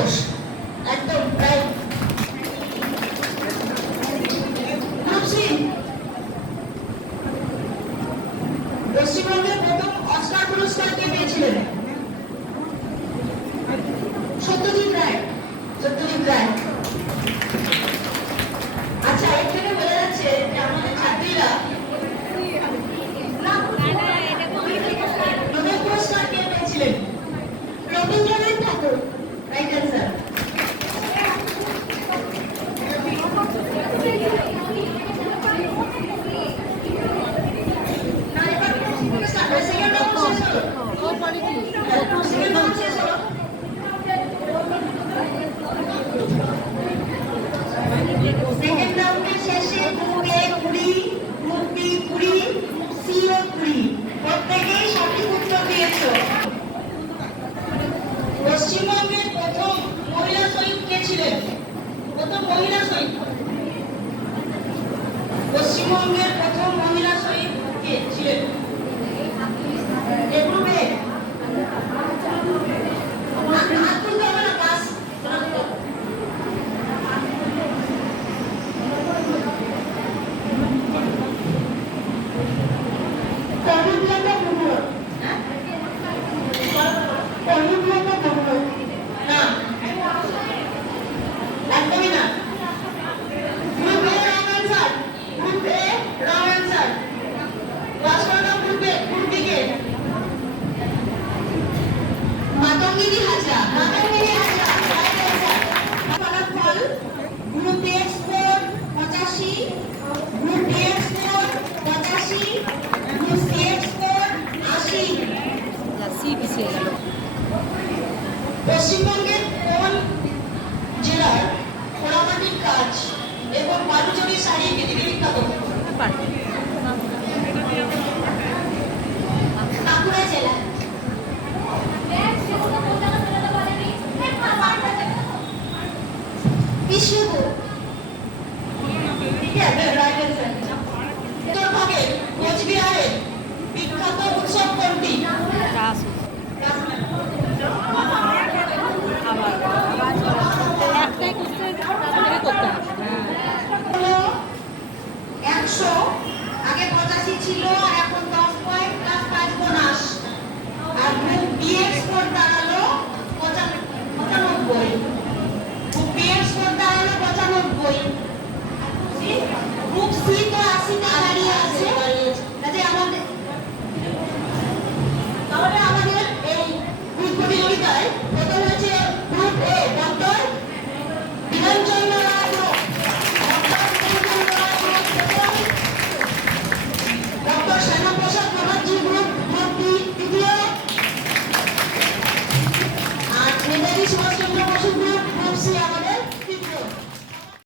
ঘোষ একদম প্রায় পশ্চিমবঙ্গের প্রথম অস্কার পুরস্কার কে পেয়েছিলেন? সত্যজিৎ রায়। সত্যজিৎ রায়। আচ্ছা, এর থেকে বোঝা যাচ্ছে যে আমাদের ছাত্রীরা নোবেল পুরস্কার কে পেয়েছিলেন? Rabindranath Tagore. Right answer. Second রাউন্ডের শেষে group A 20, group B 20, C ও 20, প্রত্যেকেই সঠিক উত্তর দিয়েছো। পশ্চিমবঙ্গের প্রথম মহিলা শহীদ কে ছিলেন? প্রথম মহিলা শহীদ পশ্চিমবঙ্গের প্রথম মহিলা শহীদ কে ছিলেন? পশ্চিমবঙ্গের কোন জেলার পোড়ামাটির কাজ এবং বালুচরী শাড়ি পৃথিবী বিখ্যাত? বাঁকুড়া জেলা। বিষ্ণুপুর। উত্তরবঙ্গের কোচবিহারের বিখ্যাত উৎসব কোনটি? আগে 85 ছিল, আর এখন 10 পয়েন্ট প্লাস 5 বোনাস। আর গ্রুপ বি এর স্কোর দাঁড়ালো 95। গ্রুপ বি এর স্কোর দাঁড়ালো 95। গ্রুপ সি তো 80 তে দাঁড়িয়ে আছে। কাজে আমাদের তাহলে আমাদের এই গ্রুপ প্রতিযোগিতায় প্রথম হয়েছে group A doctor Bidhanchandra Roy, doctor Shyamaprasad Mukherjee group B দ্বিতীয়, আর নেতাজি সুভাষ